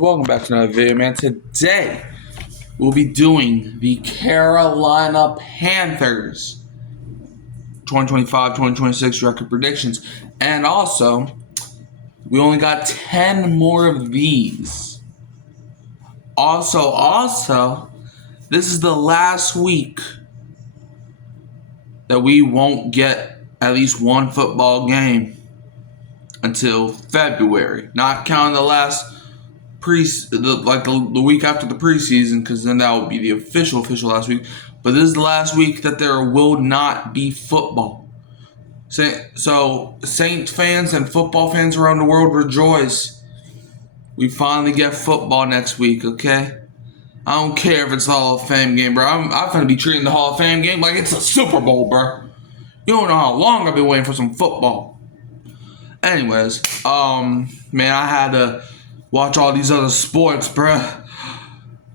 welcome back to another video, man. Today, we'll be doing the Carolina Panthers 2025-2026 record predictions. And also, we only got 10 more of these. Also, this is the last week that we won't get at least one football game until February. Not counting the last the week after the preseason, because then that will be the official last week. But this is the last week that there will not be football. So Saints fans and football fans around the world, rejoice. We finally get football next week, okay? I don't care if it's the Hall of Fame game, bro. I'm gonna be treating the Hall of Fame game like it's a Super Bowl, bro. You don't know how long I've been waiting for some football. Anyways, man, I had to watch all these other sports, bruh.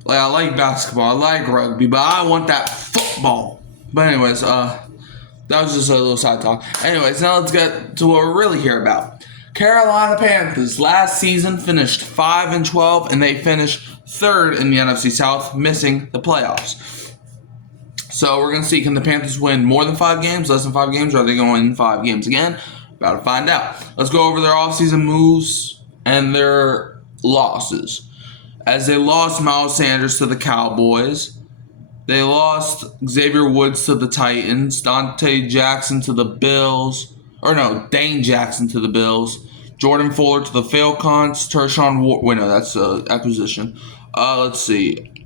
Like, I like basketball, I like rugby, but I want that football. But anyways, that was just a little side talk. Anyways, now let's get to what we're really here about. Carolina Panthers last season finished 5-12, and they finished third in the NFC South, missing the playoffs. So we're going to see, can the Panthers win more than 5 games, less than 5 games, or are they going to win 5 games again? About to find out. Let's go over their offseason moves and their losses. As they lost Miles Sanders to the Cowboys, they lost Xavier Woods to the Titans, Dane Jackson to the Bills, Jordan Fuller to the Falcons, Tershawn Ward, wait, no, that's an acquisition. Let's see.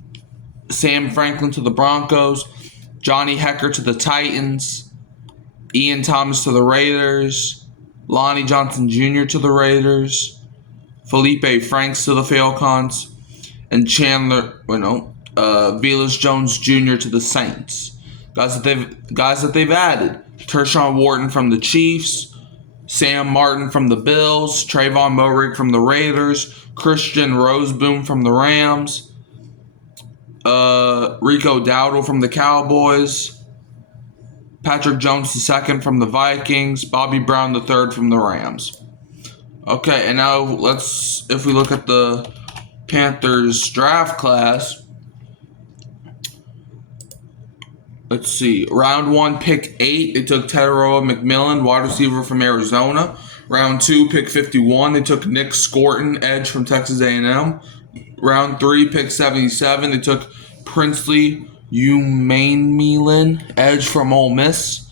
Sam Franklin to the Broncos, Johnny Hecker to the Titans, Ian Thomas to the Raiders, Lonnie Johnson Jr. to the Raiders, Felipe Franks to the Falcons, and Velus Jones Jr. to the Saints. Guys that they've added: Tershawn Wharton from the Chiefs, Sam Martin from the Bills, Trayvon Moehrig from the Raiders, Christian Roseboom from the Rams, Rico Dowdle from the Cowboys, Patrick Jones II from the Vikings, Bobby Brown III from the Rams. Okay, and now if we look at the Panthers draft class, let's see. Round 1, pick 8, they took Teteroa McMillan, wide receiver from Arizona. Round 2, pick 51, they took Nick Scorton, edge from Texas A&M. Round 3, pick 77, they took Princely Umanmielen, edge from Ole Miss.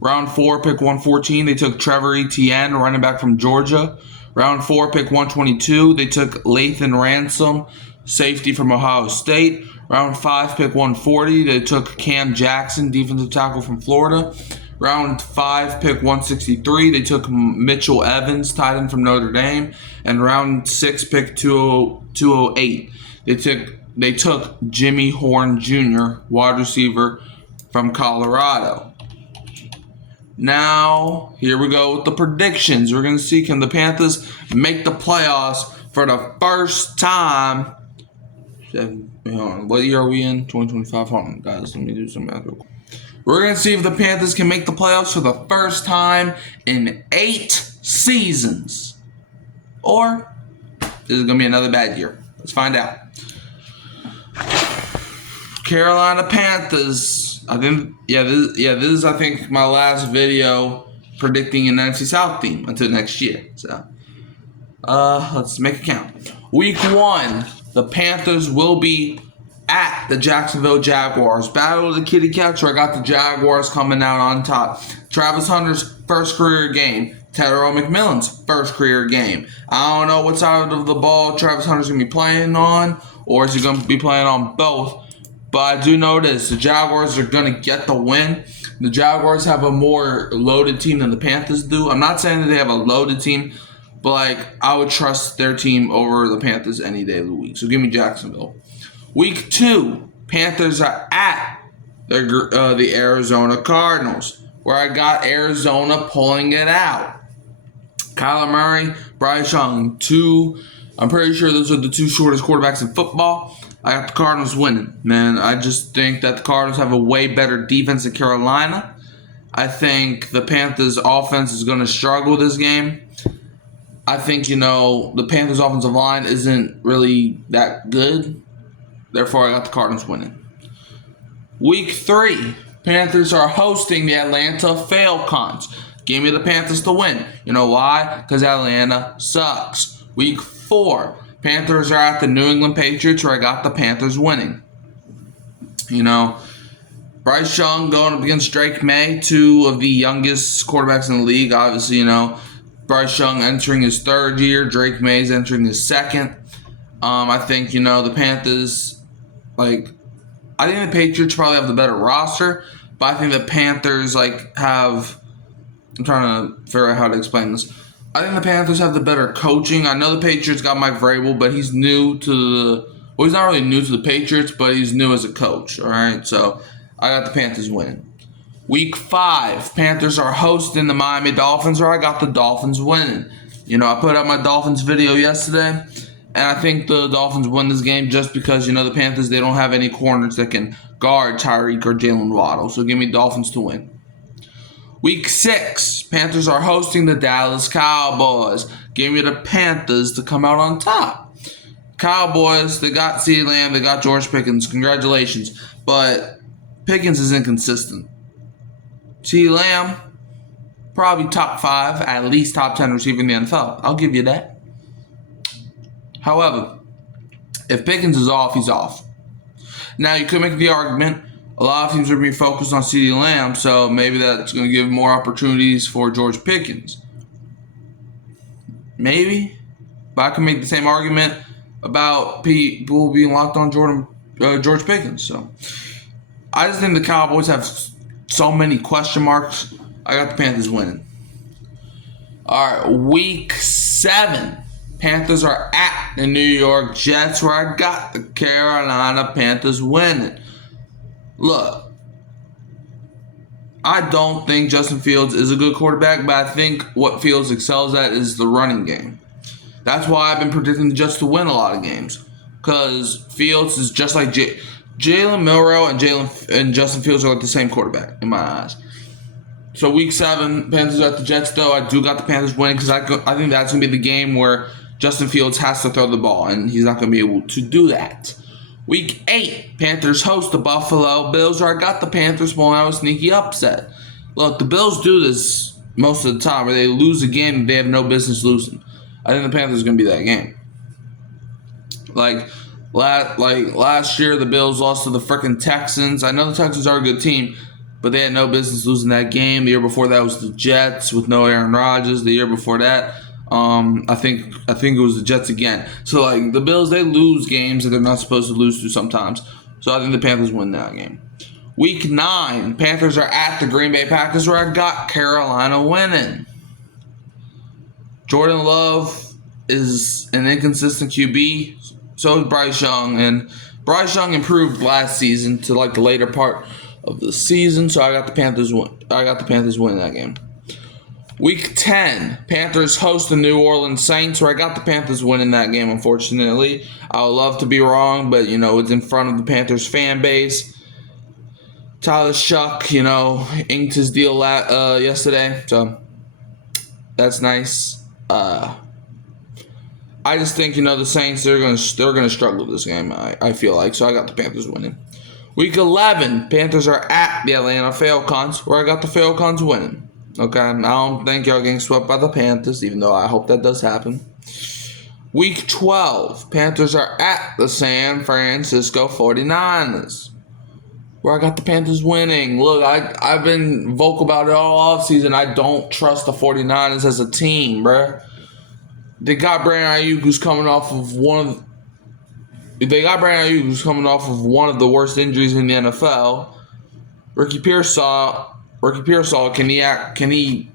Round 4, pick 114, they took Trevor Etienne, running back from Georgia. Round 4, pick 122, they took Lathan Ransom, safety from Ohio State. Round 5, pick 140, they took Cam Jackson, defensive tackle from Florida. Round 5, pick 163, they took Mitchell Evans, tight end from Notre Dame. And round 6, pick 208, they took Jimmy Horn Jr., wide receiver from Colorado. Now, here we go with the predictions. We're going to see, can the Panthers make the playoffs for the first time? What year are we in? 2025. Hold on, guys. Let me do some math real quick. We're going to see if the Panthers can make the playoffs for the first time in 8 seasons. Or this is going to be another bad year. Let's find out. Carolina Panthers. This is I think my last video predicting an NFC South team until next year. So, let's make it count. Week 1, the Panthers will be at the Jacksonville Jaguars. Battle of the Kitty Catcher. I got the Jaguars coming out on top. Travis Hunter's first career game. Teteroa McMillan's first career game. I don't know what side of the ball Travis Hunter's going to be playing on, or is he going to be playing on both. But I do know this, the Jaguars are going to get the win. The Jaguars have a more loaded team than the Panthers do. I'm not saying that they have a loaded team, but I would trust their team over the Panthers any day of the week. So give me Jacksonville. Week 2, Panthers are at the Arizona Cardinals, where I got Arizona pulling it out. Kyler Murray, Bryce Young, I'm pretty sure those are the 2 shortest quarterbacks in football. I got the Cardinals winning, man. I just think that the Cardinals have a way better defense than Carolina. I think the Panthers' offense is going to struggle this game. I think, the Panthers' offensive line isn't really that good. Therefore, I got the Cardinals winning. Week 3, Panthers are hosting the Atlanta Falcons. Give me the Panthers to win. You know why? Because Atlanta sucks. Week 4, Panthers are at the New England Patriots, where I got the Panthers winning. Bryce Young going up against Drake May, two of the youngest quarterbacks in the league. Obviously, Bryce Young entering his 3rd year. Drake May's entering his 2nd. I think, the Panthers, I think the Patriots probably have the better roster, but I think the Panthers, have... I'm trying to figure out how to explain this. I think the Panthers have the better coaching. I know the Patriots got Mike Vrabel, but he's new to the... Well, he's not really new to the Patriots, but he's new as a coach, all right? So, I got the Panthers winning. Week 5, Panthers are hosting the Miami Dolphins, or I got the Dolphins winning. I put out my Dolphins video yesterday, and I think the Dolphins win this game just because, the Panthers, they don't have any corners that can guard Tyreek or Jalen Waddle. So, give me Dolphins to win. Week 6, Panthers are hosting the Dallas Cowboys. Give me the Panthers to come out on top. Cowboys, they got CeeDee Lamb, they got George Pickens. Congratulations. But Pickens is inconsistent. CeeDee Lamb, probably top 5, at least top 10 receiver in the NFL. I'll give you that. However, if Pickens is off, he's off. Now, you could make the argument, a lot of teams are being focused on CeeDee Lamb, so maybe that's going to give more opportunities for George Pickens. Maybe. But I can make the same argument about people being locked on George Pickens. So I just think the Cowboys have so many question marks. I got the Panthers winning. All right, Week 7. Panthers are at the New York Jets, where I got the Carolina Panthers winning. Look, I don't think Justin Fields is a good quarterback, but I think what Fields excels at is the running game. That's why I've been predicting the Jets to win a lot of games, because Fields is just like Jalen Milroe and Justin Fields are like the same quarterback in my eyes. So Week 7, Panthers at the Jets, though. I do got the Panthers winning because I think that's going to be the game where Justin Fields has to throw the ball, and he's not going to be able to do that. Week 8, Panthers host the Buffalo Bills, where I got the Panthers pulling out a sneaky upset. Look, the Bills do this most of the time, where they lose a game they have no business losing. I think the Panthers are going to be that game. Last year, the Bills lost to the freaking Texans. I know the Texans are a good team, but they had no business losing that game. The year before that was the Jets with no Aaron Rodgers. The year before that, I think it was the Jets again. So the Bills, they lose games that they're not supposed to lose to sometimes. So I think the Panthers win that game. Week 9, Panthers are at the Green Bay Packers, where I got Carolina winning. Jordan Love is an inconsistent QB. So is Bryce Young, and Bryce Young improved last season to the later part of the season. So I got the Panthers win. I got the Panthers winning that game. Week 10, Panthers host the New Orleans Saints, where I got the Panthers winning that game, unfortunately. I would love to be wrong, but, it's in front of the Panthers fan base. Tyler Shuck, inked his deal yesterday, so that's nice. I just think, the Saints, they're gonna struggle this game, I feel like, so I got the Panthers winning. Week 11, Panthers are at the Atlanta Falcons, where I got the Falcons winning. Okay, I don't think y'all getting swept by the Panthers, even though I hope that does happen. Week 12, Panthers are at the San Francisco 49ers, where I got the Panthers winning. Look, I've been vocal about it all offseason. I don't trust the 49ers as a team, bruh. They got Brandon Ayuk, who's coming off of one of the worst injuries in the NFL. Ricky Pearsall, can he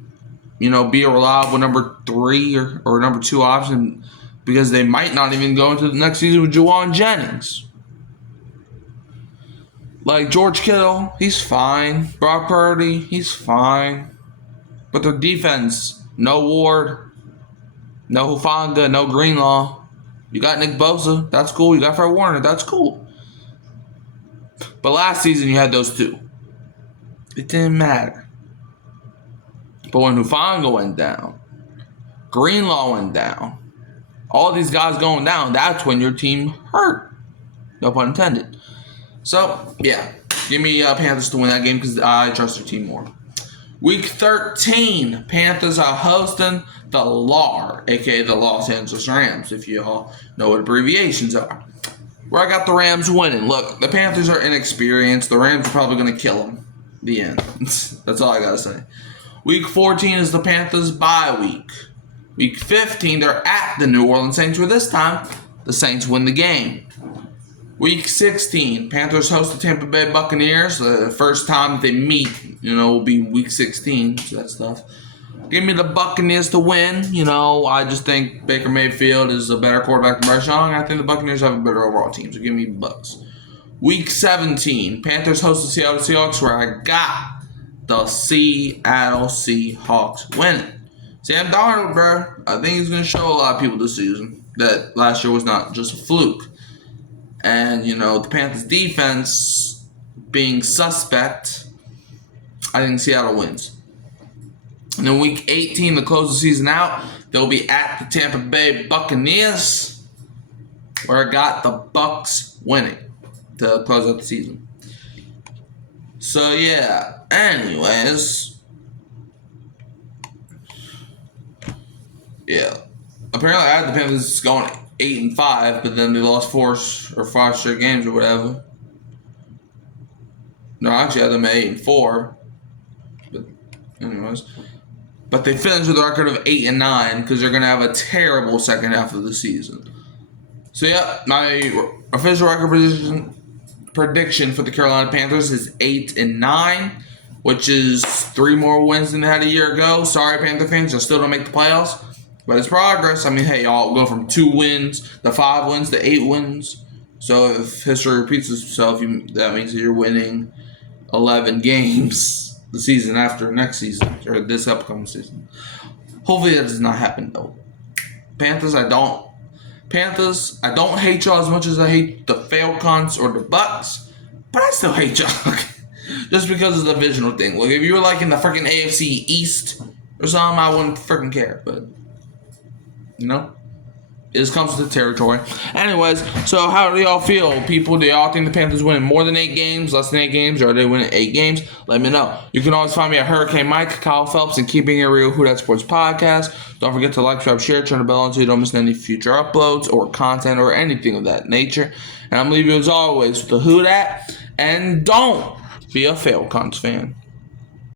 be a reliable number 3 or number 2 option, because they might not even go into the next season with Juwan Jennings. George Kittle, he's fine. Brock Purdy, he's fine. But their defense, no Ward, no Hufanga, no Greenlaw. You got Nick Bosa, that's cool. You got Fred Warner, that's cool. But last season you had those two. It didn't matter. But when Hufanga went down, Greenlaw went down. All these guys going down. That's when your team hurt. No pun intended. So, yeah. Give me Panthers to win that game because I trust their team more. Week 13, Panthers are hosting the LAR, a.k.a. the Los Angeles Rams, if you all know what abbreviations are. Where I got the Rams winning. Look, the Panthers are inexperienced. The Rams are probably going to kill them. The end. That's all I got to say. Week 14 is the Panthers' bye week. Week 15, they're at the New Orleans Saints, where this time, the Saints win the game. Week 16, Panthers host the Tampa Bay Buccaneers. The first time they meet, will be Week 16. So that stuff. Give me the Buccaneers to win. I just think Baker Mayfield is a better quarterback than Bryce Young. I think the Buccaneers have a better overall team. So give me Bucks. Week 17, Panthers host the Seattle Seahawks, where I got the Seattle Seahawks winning. Sam Darnold, bro, I think he's going to show a lot of people this season that last year was not just a fluke. And, the Panthers' defense being suspect, I think Seattle wins. And then Week 18, to close the season out, they'll be at the Tampa Bay Buccaneers, where I got the Bucks winning to close out the season. So, yeah. Anyways. Yeah. Apparently, I had the Panthers going 8-5, but then they lost 4 or 5 straight games or whatever. No, actually, I had them at 8-4. But, anyways. But they finished with a record of 8-9 because they're going to have a terrible second half of the season. So, yeah, my official record prediction for the Carolina Panthers is 8-9, which is 3 more wins than they had a year ago. Sorry, Panther fans, I still don't make the playoffs. But it's progress. I mean, hey, y'all go from 2 wins to 5 wins to 8 wins. So if history repeats itself, that means that you're winning 11 games the season after next season, or this upcoming season. Hopefully that does not happen, though. Panthers, I don't hate y'all as much as I hate the Falcons or the Bucks, but I still hate y'all. Just because of the divisional thing. Like, if you were like in the freaking AFC East or something, I wouldn't freaking care, but it just comes with the territory. Anyways, so how do y'all feel, people? Do y'all think the Panthers winning more than 8 games, less than 8 games, or are they winning 8 games? Let me know. You can always find me at Hurricane Mike, Kyle Phelps, and Keeping It Real, Who That Sports Podcast. Don't forget to like, subscribe, share, turn the bell on so you don't miss any future uploads or content or anything of that nature. And I'm leaving you as always with the Who Dat, and don't be a Falcons fan.